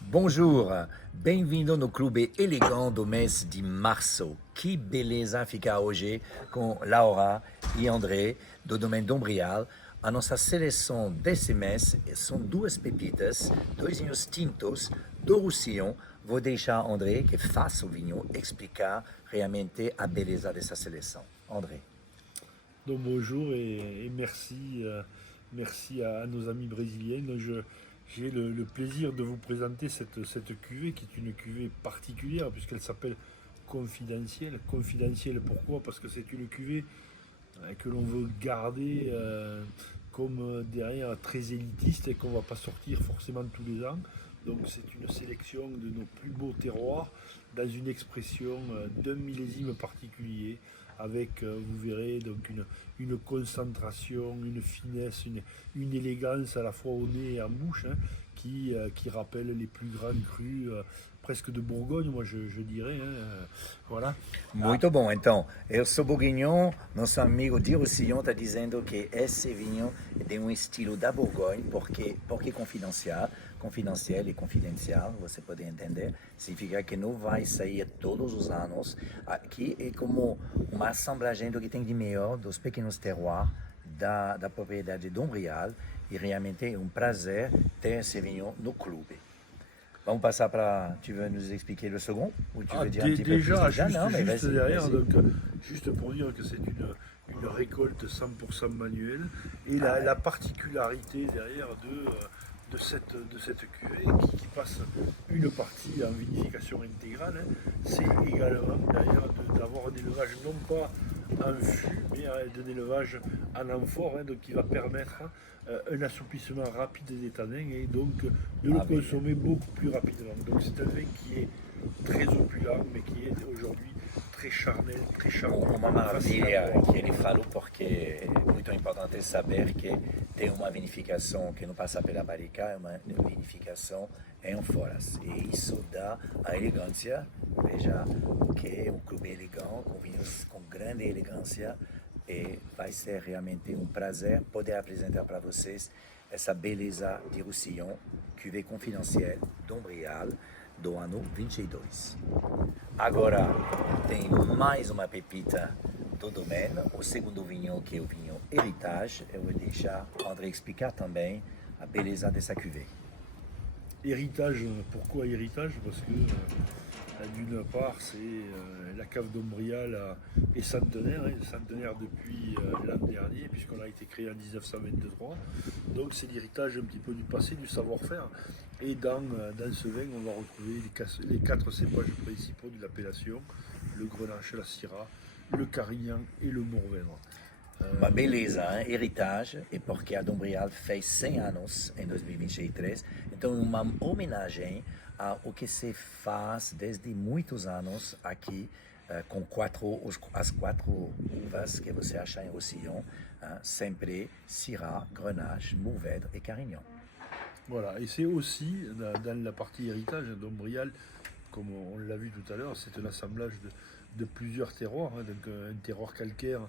Bonjour, bem-vindo no clube elegante do mês de março. Que beleza ficar hoje com Laura e André do Domaine d'Ombrial. A nossa seleção desse mês são duas pepitas, dois vinhos tintos do Roussillon. Vou deixar André, que faça o vinho, explicar realmente a beleza dessa seleção. André. Donc bonjour et merci, merci à nos amis brésiliens. J'ai le plaisir de vous présenter cette cuvée qui est une cuvée particulière puisqu'elle s'appelle confidentielle. Confidentielle pourquoi? Parce que c'est une cuvée que l'on veut garder comme derrière très élitiste et qu'on ne va pas sortir forcément tous les ans. Donc c'est une sélection de nos plus beaux terroirs dans une expression d'un millésime particulier avec, vous verrez, donc une concentration, une finesse, une élégance à la fois au nez et en bouche qui rappelle les plus grands crus presque de Bourgogne, moi je dirais. Voilà. Muito bom, então, eu sou bourguignon, nosso amigo de Roussillon está dizendo que esse vinho tem um estilo da Bourgogne, porque confidencial e confidencial, você pode entender, significa que não vai sair todos os anos, aqui é como uma assemblagem do que tem de melhor dos pequenos terroirs da propriedade d'Ombrial, e realmente é um prazer ter esse vinho no clube. Vamos passar para. Tu veux nous expliquer le second ou tu veux dire un petit peu plus déjà, non, mais juste vas-y, derrière, vas-y. donc, juste pour dire que c'est une récolte 100% manuelle. Et la particularité derrière de cette cuvée qui passe une partie en vinification intégrale, c'est également derrière d'avoir un élevage non pas en fût, mais d'un élevage en amphore, donc qui va permettre un assouplissement rapide des tanins et donc de le consommer beaucoup plus rapidement. Donc c'est un vin qui est très opulent, mais qui est aujourd'hui très charnel, très charnel. Uma maravilha que ele falou, porque é muito importante saber que tem uma vinificação que não passa pela barrica, é uma vinificação em ânforas. E isso dá a elegância, veja que é um clube elegante, com vinhos com grande elegância, e vai ser realmente um prazer poder apresentar para vocês essa beleza de Roussillon, cuvée confidentielle d'Ombrial, do ano 22. Agora tem mais uma pepita do Domaine, o segundo vinho que é o vinho Héritage. Eu vou deixar André explicar também a beleza dessa cuvée. Héritage, pourquoi héritage? Parce que d'une part, c'est la cave d'Ombrial est centenaire, centenaire depuis l'an dernier, puisqu'on a été créé en 1923. Donc c'est l'héritage un petit peu du passé, du savoir-faire. Et dans ce vin, on va retrouver les 4 cépages principaux de l'appellation, le Grenache, la Syrah, le Carignan e o Mourvèdre. Uma beleza, hein? Heritage, e porque a D'Ombrial fez 100 anos em 2023, então uma homenagem ao que se faz desde muitos anos aqui, com as 4 uvas que você acha em Roussillon, sempre Syrah, Grenache, Mourvèdre et Carignan. Voilà, et c'est aussi dans la partie héritage d'Ombrial, comme on l'a vu tout à l'heure, c'est un assemblage de plusieurs terroirs, donc un terroir calcaire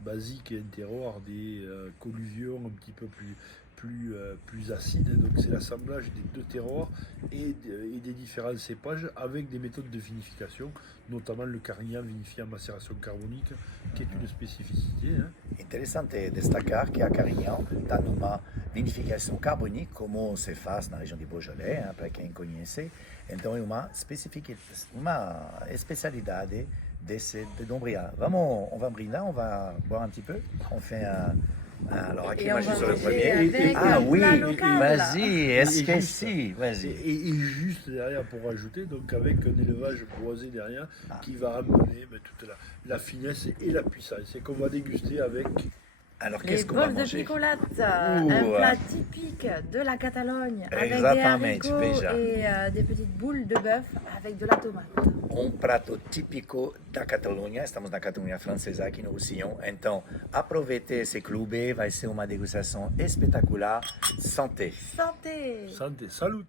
basique et un terroir des colluvions un petit peu plus acides. Donc c'est l'assemblage des deux terroirs et des différents cépages avec des méthodes de vinification, notamment le Carignan vinifié en macération carbonique, qui est une spécificité. Interessante destacar que a Carignan está numa vinificação carbônica, como se faz na região de Beaujolais, para quem conhece. Então é uma especialidade de D'Ombrial. On va brindar, on va boire un petit peu. On fait un. Alors, à qui moi je suis sur le premier? Ah oui, vas-y, esqueci, vas-y. Et juste derrière pour rajouter, donc avec un élevage boisé derrière qui va amener toute la finesse et la puissance. Et qu'on va déguster avec. Alors, Les qu'est-ce qu'on va bols de manger? picolate, un plat typique de la Catalogne, avec des Exatamente, haricots veja. et des petites boules de bœuf avec de la tomate. Um prato típico da Catalunha, estamos na Catalunha francesa aqui no Roussillon, então aproveite esse clube, vai ser uma degustação espetacular. Santé! Santé! Santé, salut!